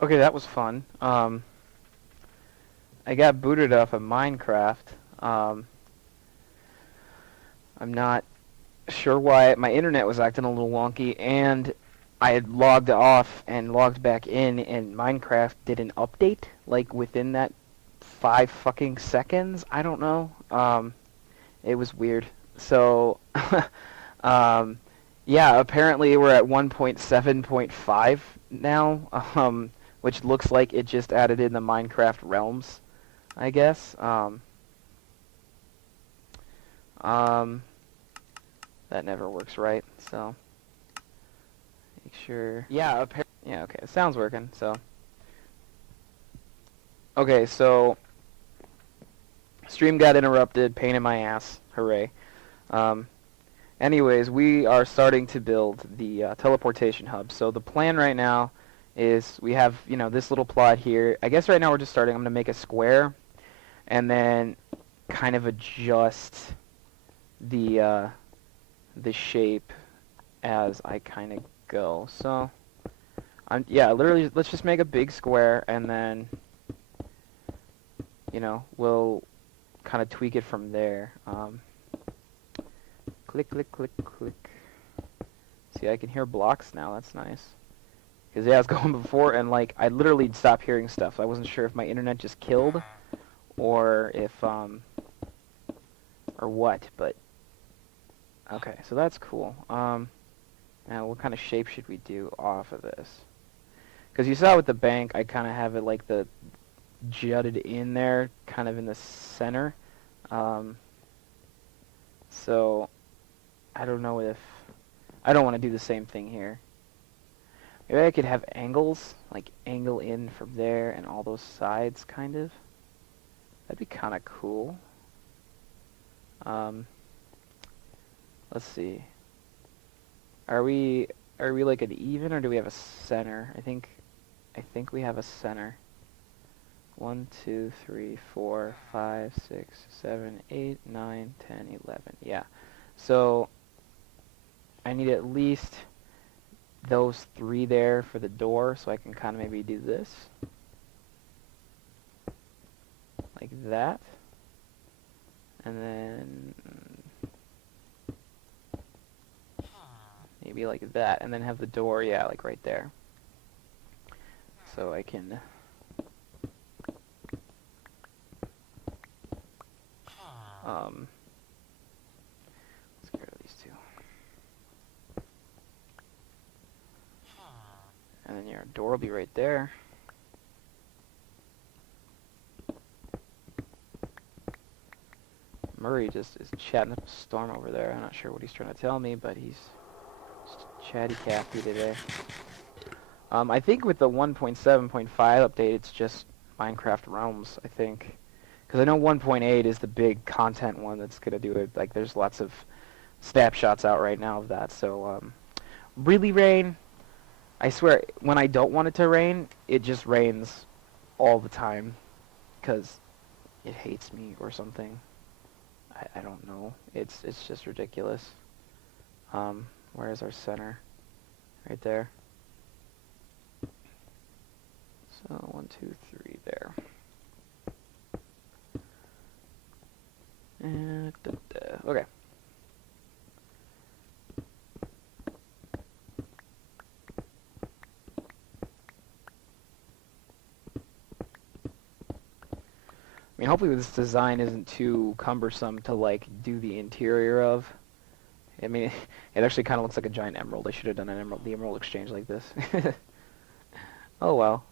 Okay, that was fun. I got booted off of Minecraft. Um, I'm not sure why. My internet was acting a little wonky, and I had logged off and logged back in, and Minecraft did an update, like, within that 5 fucking seconds. I don't know. It was weird. So, um, yeah, apparently we're at 1.7.5 now, which looks like it just added in the Minecraft realms, I guess. Um, that never works right, so make sure. Yeah, yeah, okay, it sounds working, so. Okay, so stream got interrupted, pain in my ass, hooray. Um, Anyways, we are starting to build the teleportation hub. So the plan right now is we have, this little plot here. I guess right now we're just starting. I'm going to make a square and then kind of adjust the shape as I kind of go. So, yeah, literally, let's just make a big square and then, we'll kind of tweak it from there. Click, click, click, click. See, I can hear blocks now. That's nice. Because, yeah, I was going before, and, like, I literally stopped hearing stuff. I wasn't sure if my internet just killed or if, or what, but... Okay, so that's cool. Now, what kind of shape should we do off of this? Because you saw with the bank, I kind of have it, like, the jutted in there, kind of in the center. So... I don't know if... I don't want to do the same thing here. Maybe I could have angles, like angle in from there and all those sides, kind of. That'd be kind of cool. Let's see. Are we like an even, or do we have a center? I think we have a center. 1, 2, 3, 4, 5, 6, 7, 8, 9, 10, 11. Yeah. So I need at least those 3 there for the door, so I can kind of maybe do this. Like that. And then maybe like that. And then have the door, yeah, like right there. So I can... let's get rid of these 2. And then your door will be right there. Murray just is chatting up a storm over there. I'm not sure what he's trying to tell me, but he's just chatty Cathy today. I think with the 1.7.5 update, it's just Minecraft Realms, I think. Because I know 1.8 is the big content one that's going to do it. Like, there's lots of snapshots out right now of that. So, really rain... I swear, when I don't want it to rain, it just rains all the time, because it hates me or something. I don't know. It's just ridiculous. Where is our center? Right there. So 1, 2, 3 there. And okay. I mean, hopefully this design isn't too cumbersome to, like, do the interior of. I mean, it actually kind of looks like a giant emerald. I should have done the emerald exchange like this. Oh, well.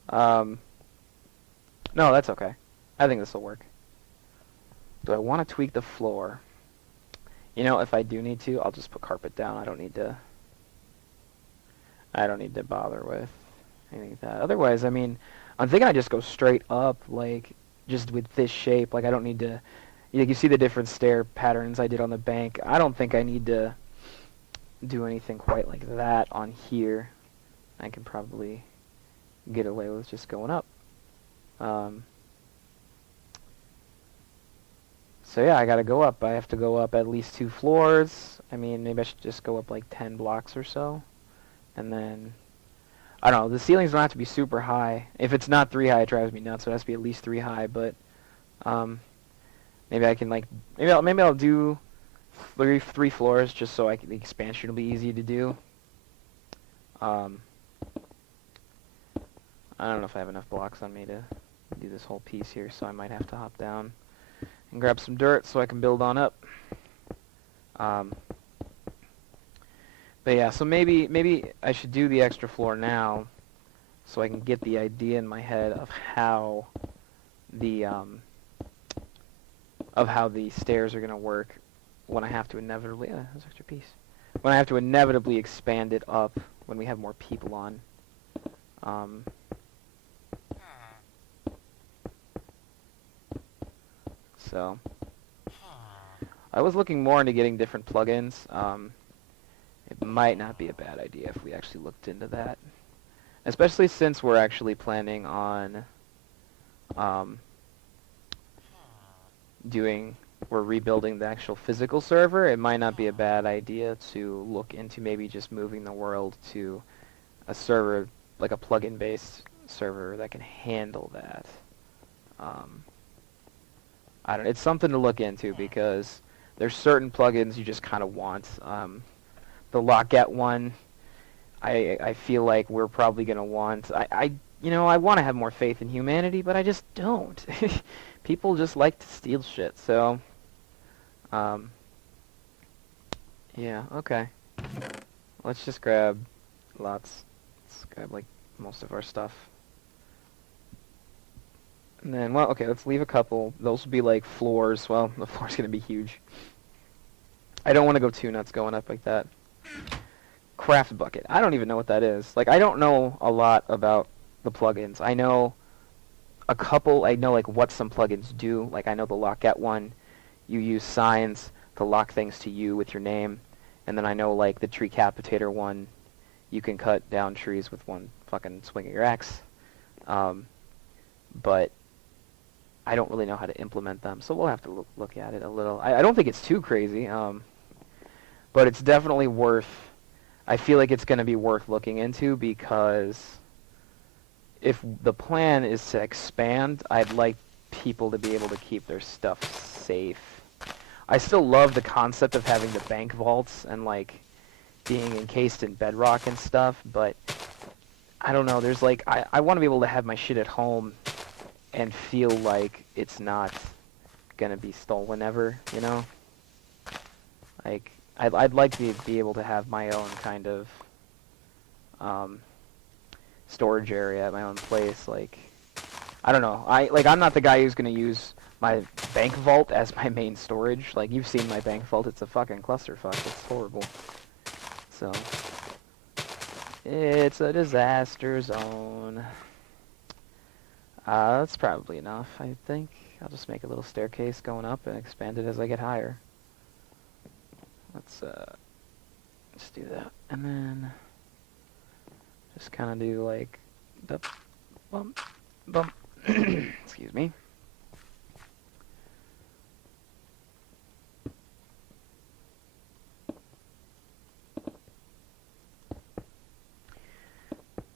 No, that's okay. I think this will work. Do I want to tweak the floor? You know, if I do need to, I'll just put carpet down. I don't need to bother with anything like that. Otherwise, I mean, I'm thinking I just go straight up, like... just with this shape. Like, I don't need to... You see the different stair patterns I did on the bank. I don't think I need to do anything quite like that on here. I can probably get away with just going up. So yeah, I gotta go up. I have to go up at least 2 floors. I mean, maybe I should just go up like 10 blocks or so. And then... I don't know. The ceilings don't have to be super high. If it's not 3 high, it drives me nuts. So it has to be at least 3 high. But um, maybe I can like maybe I'll do three floors just so the expansion will be easy to do. Um, I don't know if I have enough blocks on me to do this whole piece here, so I might have to hop down and grab some dirt so I can build on up. But yeah, so maybe I should do the extra floor now, so I can get the idea in my head of how the stairs are gonna work when I have to inevitably there's extra piece. When I have to inevitably expand it up when we have more people on. So I was looking more into getting different plugins. It might not be a bad idea if we actually looked into that, especially since we're actually planning on we're rebuilding the actual physical server. It might not be a bad idea to look into maybe just moving the world to a server, like a plugin based server that can handle that. I don't. It's something to look into because there's certain plugins you just kind of want. The Lockette one, I feel like we're probably gonna want. I want to have more faith in humanity, but I just don't. People just like to steal shit. So, yeah, okay. Let's just grab lots. Let's grab like most of our stuff. And then, well, okay, let's leave a couple. Those will be like floors. Well, the floor's gonna be huge. I don't want to go too nuts going up like that. Craft bucket. I don't even know what that is. Like, I don't know a lot about the plugins. I know a couple. I know like what some plugins do. Like, I know the Lockette one. You use signs to lock things to you with your name. And then I know like the Tree Capitator one. You can cut down trees with one fucking swing of your axe. But I don't really know how to implement them, so we'll have to look at it a little. I don't think it's too crazy, but it's definitely worth. I feel like it's going to be worth looking into because if the plan is to expand, I'd like people to be able to keep their stuff safe. I still love the concept of having the bank vaults and like being encased in bedrock and stuff, but I don't know. There's like I want to be able to have my shit at home and feel like it's not gonna be stolen ever, you know? Like, I'd like to be able to have my own kind of storage area at my own place. Like, I don't know. I'm not the guy who's gonna use my bank vault as my main storage. Like, you've seen my bank vault. It's a fucking clusterfuck. It's horrible. So, it's a disaster zone. That's probably enough, I think. I'll just make a little staircase going up and expand it as I get higher. Let's do that. And then just kind of do like the bump, bump. Excuse me.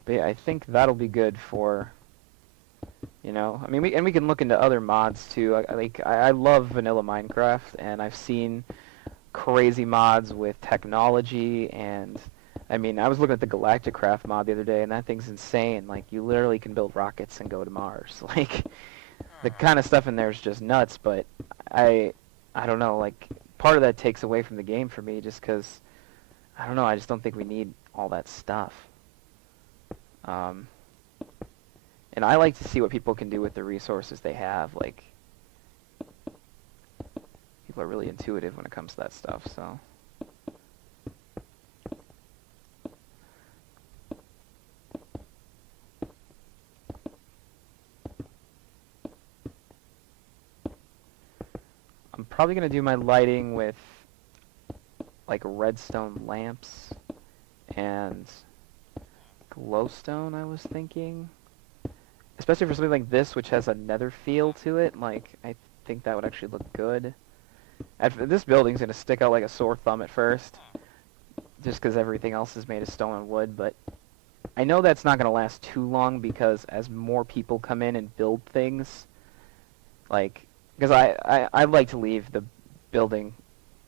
But yeah, I think that'll be good for... You know, I mean, we can look into other mods too. I love vanilla Minecraft, and I've seen crazy mods with technology, and I mean, I was looking at the Galacticraft mod the other day, and that thing's insane. Like, you literally can build rockets and go to Mars. Like, the kind of stuff in there is just nuts. But I don't know. Like, part of that takes away from the game for me, just because I don't know. I just don't think we need all that stuff. And I like to see what people can do with the resources they have. Like, people are really intuitive when it comes to that stuff, so. I'm probably going to do my lighting with, like, redstone lamps and glowstone, I was thinking. Especially for something like this, which has a nether feel to it. Like, I think that would actually look good. This building's going to stick out like a sore thumb at first, just because everything else is made of stone and wood, but I know that's not going to last too long because as more people come in and build things, like, because I like to leave the building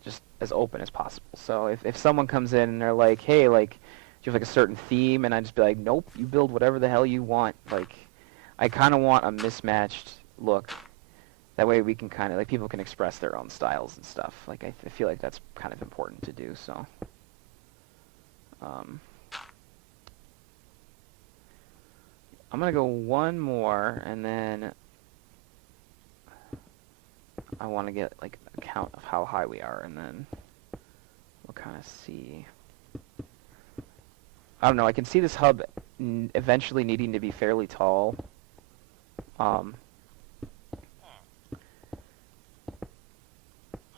just as open as possible. So if someone comes in and they're like, hey, like, do you have like a certain theme? And I just be like, nope, you build whatever the hell you want. Like, I kind of want a mismatched look. That way we can kind of, like, people can express their own styles and stuff. Like, I feel like that's kind of important to do, so. I'm going to go one more, and then I want to get, like, a count of how high we are, and then we'll kind of see. I don't know, I can see this hub eventually needing to be fairly tall. I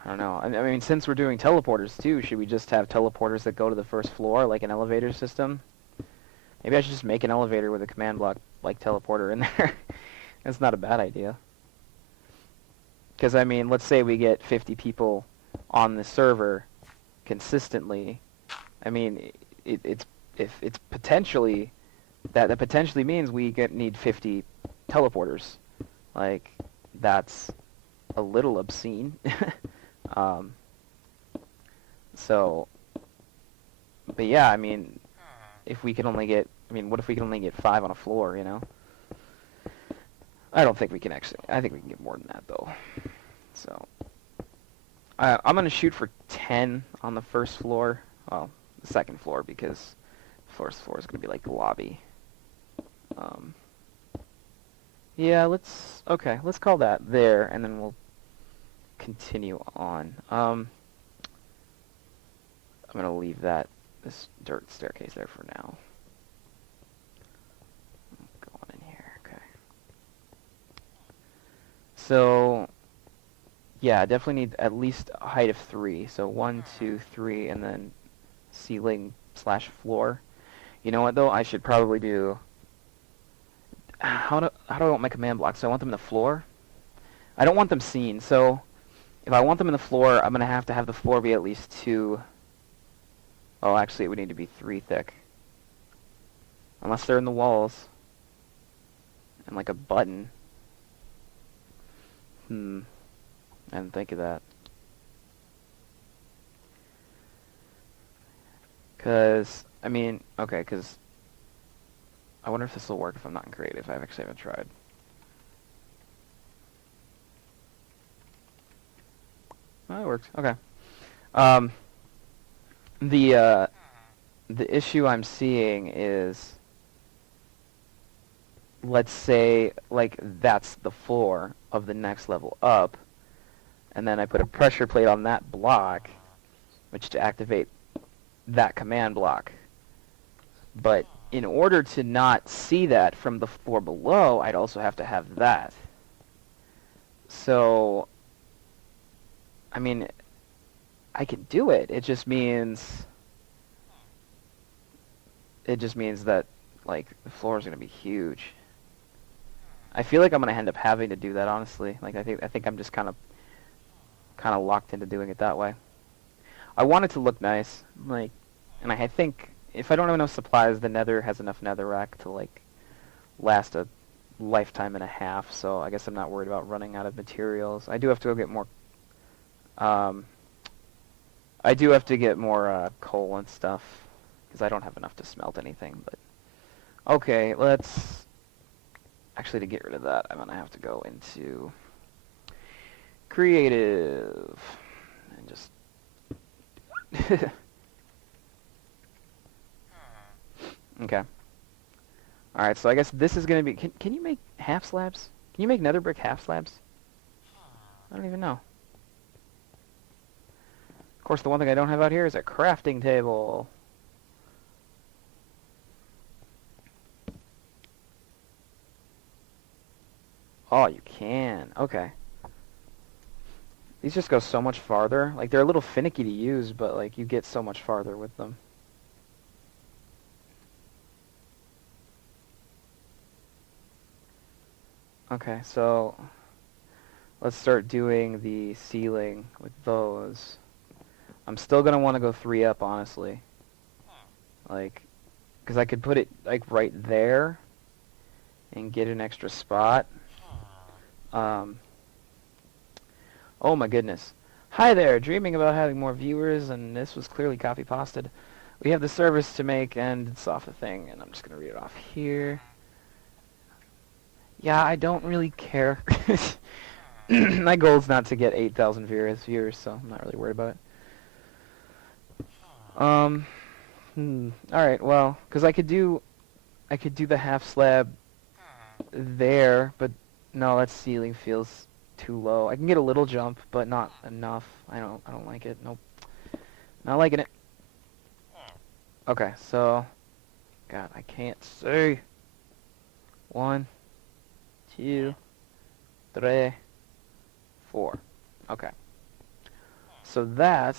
don't know. I mean, since we're doing teleporters, too, should we just have teleporters that go to the first floor, like an elevator system? Maybe I should just make an elevator with a command block, like teleporter in there. That's not a bad idea. Because, I mean, let's say we get 50 people on the server consistently. I mean, it's potentially... That potentially means we need 50 teleporters. Like, that's a little obscene. So, but yeah, I mean, if we can only get, I mean, what if we can only get 5 on a floor, you know? I don't think we can actually, I think we can get more than that, though. So, I'm going to shoot for 10 on the first floor, well, the second floor, because the first floor is going to be like the lobby. Yeah, let's call that there, and then we'll continue on. I'm going to leave this dirt staircase there for now. Go on in here, okay. So, yeah, I definitely need at least a height of 3. So 1, 2, 3, and then ceiling/floor. You know what, though? I should probably do... How do I want my command blocks? So I want them in the floor? I don't want them seen, so... If I want them in the floor, I'm going to have the floor be at least 2... Oh, actually, it would need to be 3 thick. Unless they're in the walls. And like a button. I didn't think of that. Because, I mean, okay, because... I wonder if this will work if I'm not in creative. I actually haven't tried. Oh, it works. Okay. The issue I'm seeing is, let's say, like, that's the floor of the next level up, and then I put a pressure plate on that block, which to activate that command block. But in order to not see that from the floor below, I'd also have to have that. So, I mean, I can do it. It just means that, like, the floor is going to be huge. I feel like I'm going to end up having to do that, honestly. Like, I think I'm just kind of locked into doing it that way. I want it to look nice, like, and I think if I don't have enough supplies, the Nether has enough netherrack to, like, last a lifetime and a half, so I guess I'm not worried about running out of materials. I do have to go get more, coal and stuff, because I don't have enough to smelt anything, but... Okay, let's... Actually, to get rid of that, I'm going to have to go into... Creative... And just... Okay. Alright, so I guess this is going to be... Can you make half slabs? Can you make nether brick half slabs? I don't even know. Of course, the one thing I don't have out here is a crafting table. Oh, you can. Okay. These just go so much farther. Like, they're a little finicky to use, but, like, you get so much farther with them. Okay, so let's start doing the ceiling with those. I'm still going to want to go 3 up, honestly. Like, because I could put it like right there and get an extra spot. Um, oh my goodness. Hi there, dreaming about having more viewers, and this was clearly copy pasted. We have the service to make, and it's off the thing, and I'm just going to read it off here. Yeah, I don't really care. My goal is not to get 8,000 viewers, so I'm not really worried about it. Alright, well, because I could do the half slab there, but no, that ceiling feels too low. I can get a little jump, but not enough. I don't like it. Nope. Not liking it. Okay, so God, I can't see. 1, 2, 3, 4. Okay. So that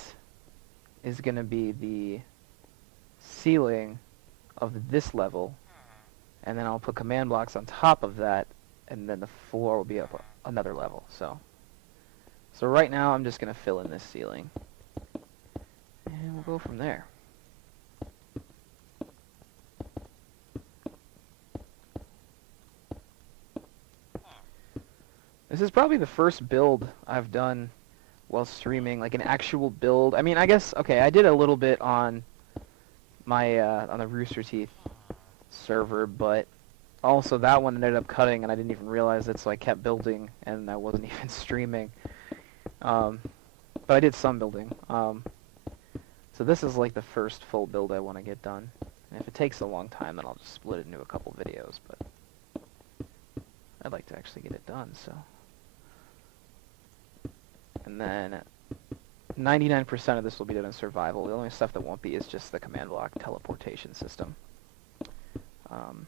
is gonna be the ceiling of this level, and then I'll put command blocks on top of that, and then the floor will be up another level. So right now I'm just gonna fill in this ceiling, and we'll go from there. This is probably the first build I've done while streaming, like an actual build. I mean, I guess, okay, I did a little bit on my on the Rooster Teeth server, but also that one ended up cutting and I didn't even realize it, so I kept building and I wasn't even streaming. But I did some building. So this is like the first full build I want to get done. And if it takes a long time, then I'll just split it into a couple videos, but I'd like to actually get it done, so. And then 99% of this will be done in survival. The only stuff that won't be is just the command block teleportation system. I'm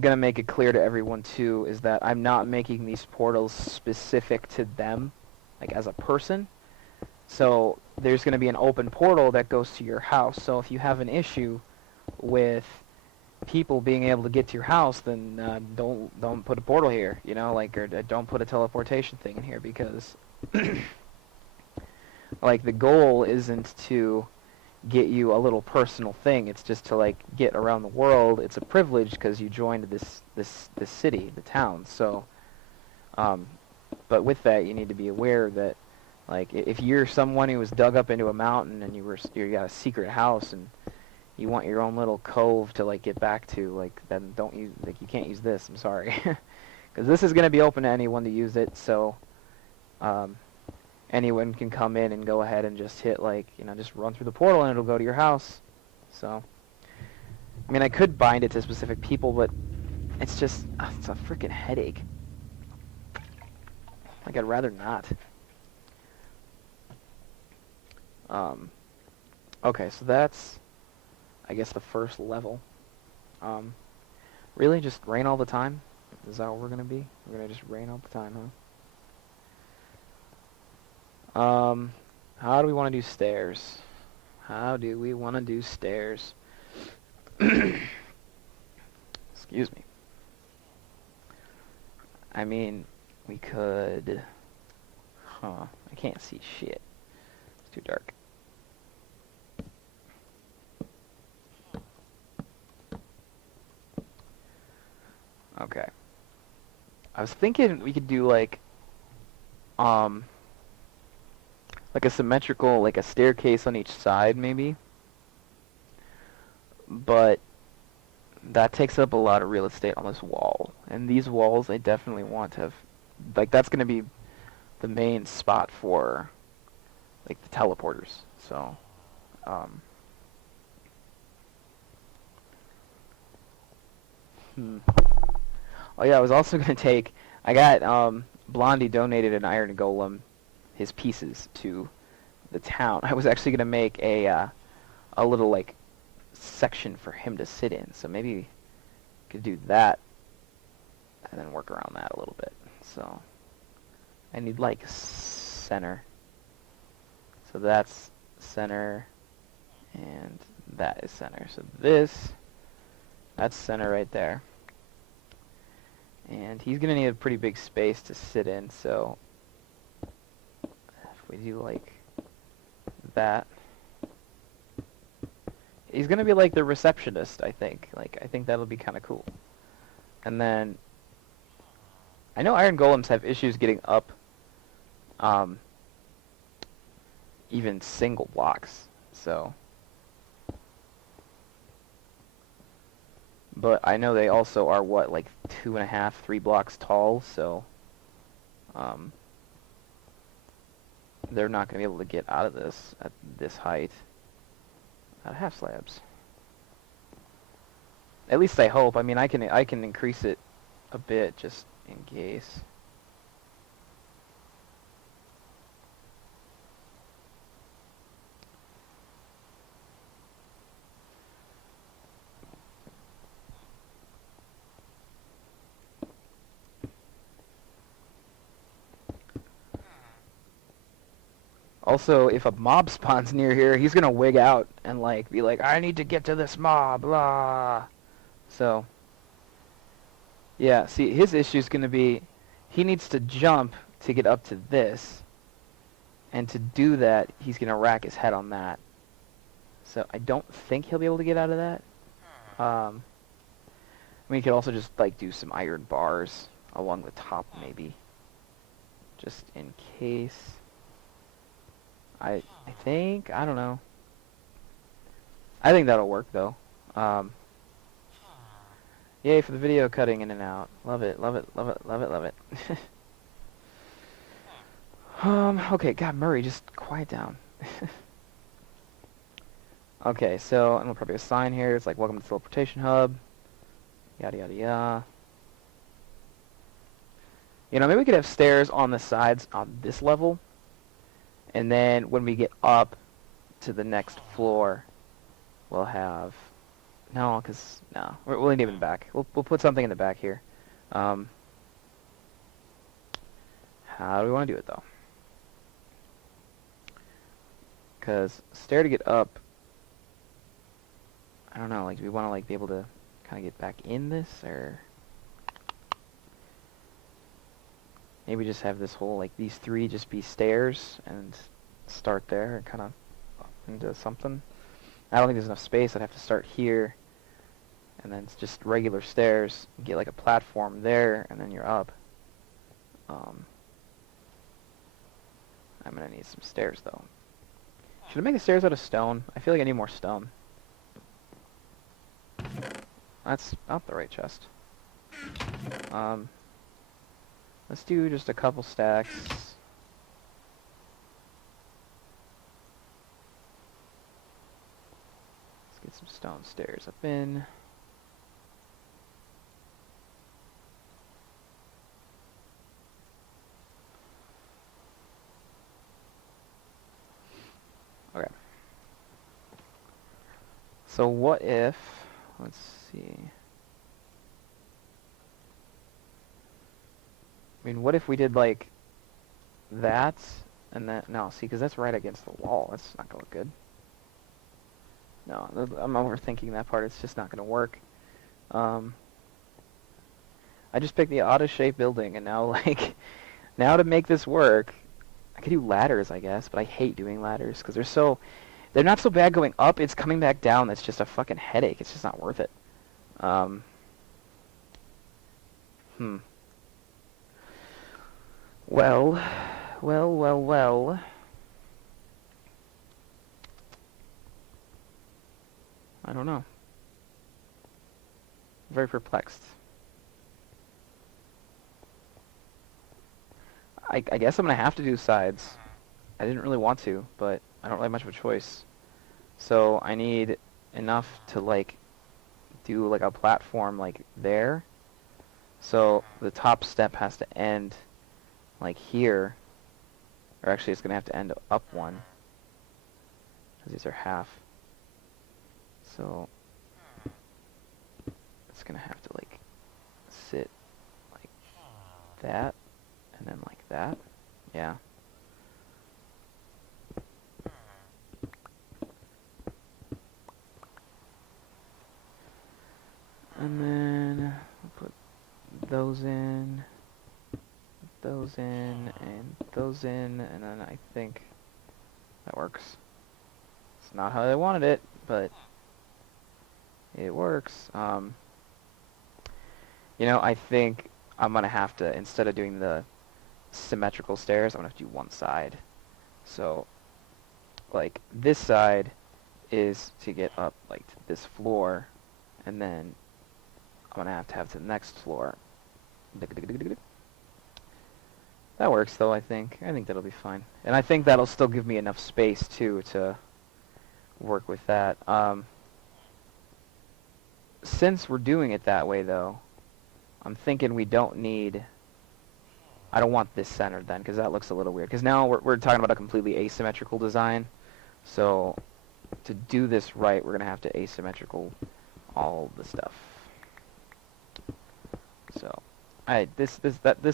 going to make it clear to everyone, too, is that I'm not making these portals specific to them, like as a person. So there's going to be an open portal that goes to your house. So if you have an issue with people being able to get to your house, then don't put a portal here, you know, like, or don't put a teleportation thing in here, because like the goal isn't to get you a little personal thing. It's just to like get around the world. It's a privilege because you joined this city, the town. So, but with that, you need to be aware that, like, if you're someone who was dug up into a mountain and you got a secret house and you want your own little cove to like get back to, like, then don't use, like, you can't use this. I'm sorry, because this is going to be open to anyone to use it. So, anyone can come in and go ahead and just hit, like, you know, just run through the portal and it'll go to your house. So, I mean, I could bind it to specific people, but it's just, it's a freaking headache. Like, I'd rather not. Okay, so that's, I guess, the first level. Really, just rain all the time? Is that what we're gonna be? We're gonna just rain all the time, huh? How do we want to do stairs? How do we want to do stairs? Excuse me. I mean, we could... Huh, I can't see shit. It's too dark. Okay. I was thinking we could do, like a symmetrical, like a staircase on each side, maybe. But that takes up a lot of real estate on this wall. And these walls, I definitely want to have, like, that's going to be the main spot for, like, the teleporters. So, oh yeah, I was also going to take, I got, Blondie donated an iron golem, his pieces, to the town. I was actually going to make a little, like, section for him to sit in. So maybe we could do that and then work around that a little bit. So I need, like, center. So that's center, and that is center. So that's center right there. And he's going to need a pretty big space to sit in, so if we do, like, that. He's gonna be like the receptionist, I think. Like, I think that'll be kind of cool. And then, I know iron golems have issues getting up, even single blocks. So, but I know they also are what, like 2.5, 3 blocks tall. So, they're not gonna be able to get out of this at this height. Out of half slabs. At least I hope. I mean, I can increase it a bit just in case. Also, if a mob spawns near here, he's gonna wig out and like be like, I need to get to this mob, blah. So, yeah, see, his issue's gonna be, he needs to jump to get up to this, and to do that, he's gonna rack his head on that. So I don't think he'll be able to get out of that. I mean, he could also just like do some iron bars along the top, maybe, just in case. I think, I don't know. I think that'll work though. Yay for the video cutting in and out. Love it, love it, love it, love it, love it. Okay, God, Murray, just quiet down. Okay, so I'm gonna probably have a sign here. It's like, welcome to the teleportation hub. Yada, yada, yada. You know, maybe we could have stairs on the sides on this level. And then when we get up to the next floor, we'll have... No, because... No. We'll leave it in the back. We'll put something in the back here. How do we want to do it, though? Because stair to get up... I don't know, like, do we want to, like, be able to kind of get back in this, or... Maybe just have this whole, like, these 3 just be stairs, and start there, and kind of up into something. I don't think there's enough space. I'd have to start here, and then it's just regular stairs, get, like, a platform there, and then you're up. I'm gonna need some stairs, though. Should I make the stairs out of stone? I feel like I need more stone. That's not the right chest. Let's do just a couple stacks. Let's get some stone stairs up in. Okay. So what if, let's see. I mean, what if we did, like, that, and that, no, see, because that's right against the wall. That's not going to look good. No, I'm overthinking that part. It's just not going to work. I just picked the auto-shape building, and now, like, now to make this work, I could do ladders, I guess, but I hate doing ladders, because they're not so bad going up, it's coming back down. That's just a fucking headache. It's just not worth it. Well. I don't know. Very perplexed. I guess I'm gonna have to do sides. I didn't really want to, but I don't really have much of a choice. So I need enough to, like, do, like, a platform, like, there. So the top step has to end, like, here. Or actually, it's going to have to end up one. Because these are half. So it's going to have to, like, sit like that. And then like that. Yeah. And then we'll put those in, and those in, and then I think that works. It's not how I wanted it, but it works. You know, I think I'm gonna have to, instead of doing the symmetrical stairs, I'm gonna have to do one side. So, like, this side is to get up, like, to this floor, and then I'm gonna have to the next floor. That works, though, I think. I think that'll be fine. And I think that'll still give me enough space, too, to work with that. Since we're doing it that way, though, I'm thinking we don't need... I don't want this centered, then, because that looks a little weird. Because now we're talking about a completely asymmetrical design. So, to do this right, we're going to have to asymmetrical all the stuff. So, this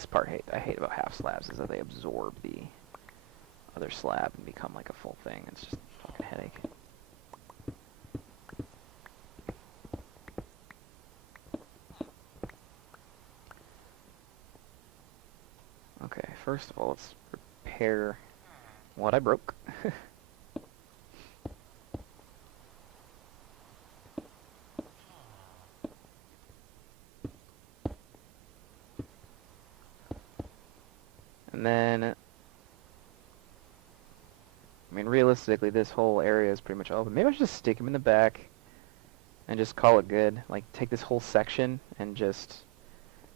part I hate about half slabs is that they absorb the other slab and become like a full thing. It's just a fucking headache. Okay, first of all, let's repair what I broke. And then, I mean, realistically, this whole area is pretty much open. Maybe I should just stick him in the back and just call it good. Like, take this whole section and just,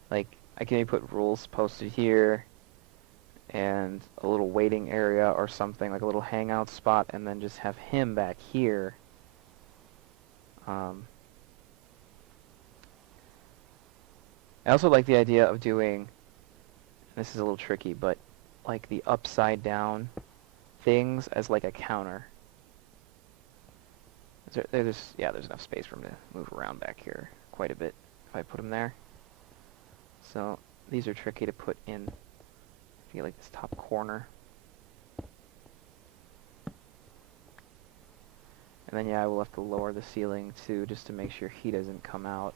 like, I can maybe put rules posted here and a little waiting area or something, like a little hangout spot, and then just have him back here. I also like the idea of doing, this is a little tricky, but like the upside down things as like a counter. There's enough space for him to move around back here quite a bit if I put him there. So these are tricky to put in. If you get like this top corner. And then I will have to lower the ceiling too, just to make sure he doesn't come out.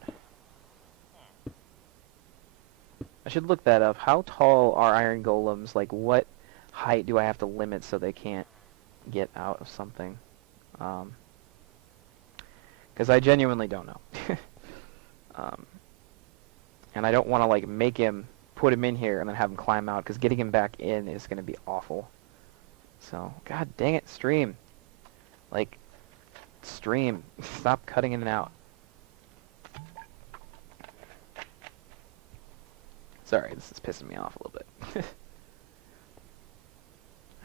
I should look that up. How tall are iron golems? Like, what height do I have to limit so they can't get out of something? Because I genuinely don't know. And I don't want to, like, put him in here and then have him climb out, because getting him back in is going to be awful. So, god dang it, stream. Like, stream. Stop cutting in and out. Sorry, this is pissing me off a little bit.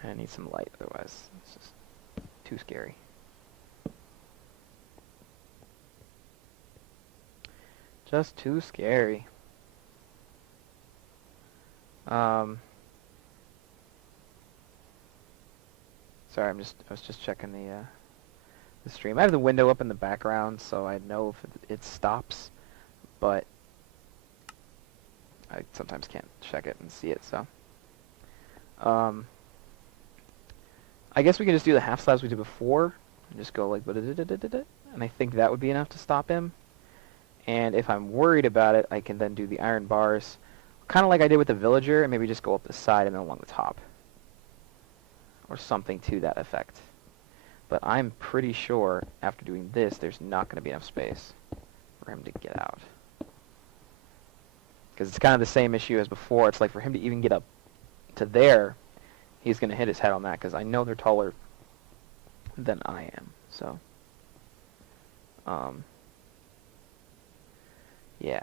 I need some light, otherwise it's just too scary. Just too scary. Sorry, I was just checking the stream. I have the window up in the background, so I know if it stops, but I sometimes can't check it and see it, so. I guess we can just do the half slabs we did before, and just go like, and I think that would be enough to stop him. And if I'm worried about it, I can then do the iron bars, kind of like I did with the villager, and maybe just go up the side and then along the top. Or something to that effect. But I'm pretty sure, after doing this, there's not going to be enough space for him to get out. Because it's kind of the same issue as before. It's like for him to even get up to there, he's going to hit his head on that, because I know they're taller than I am. So, yeah.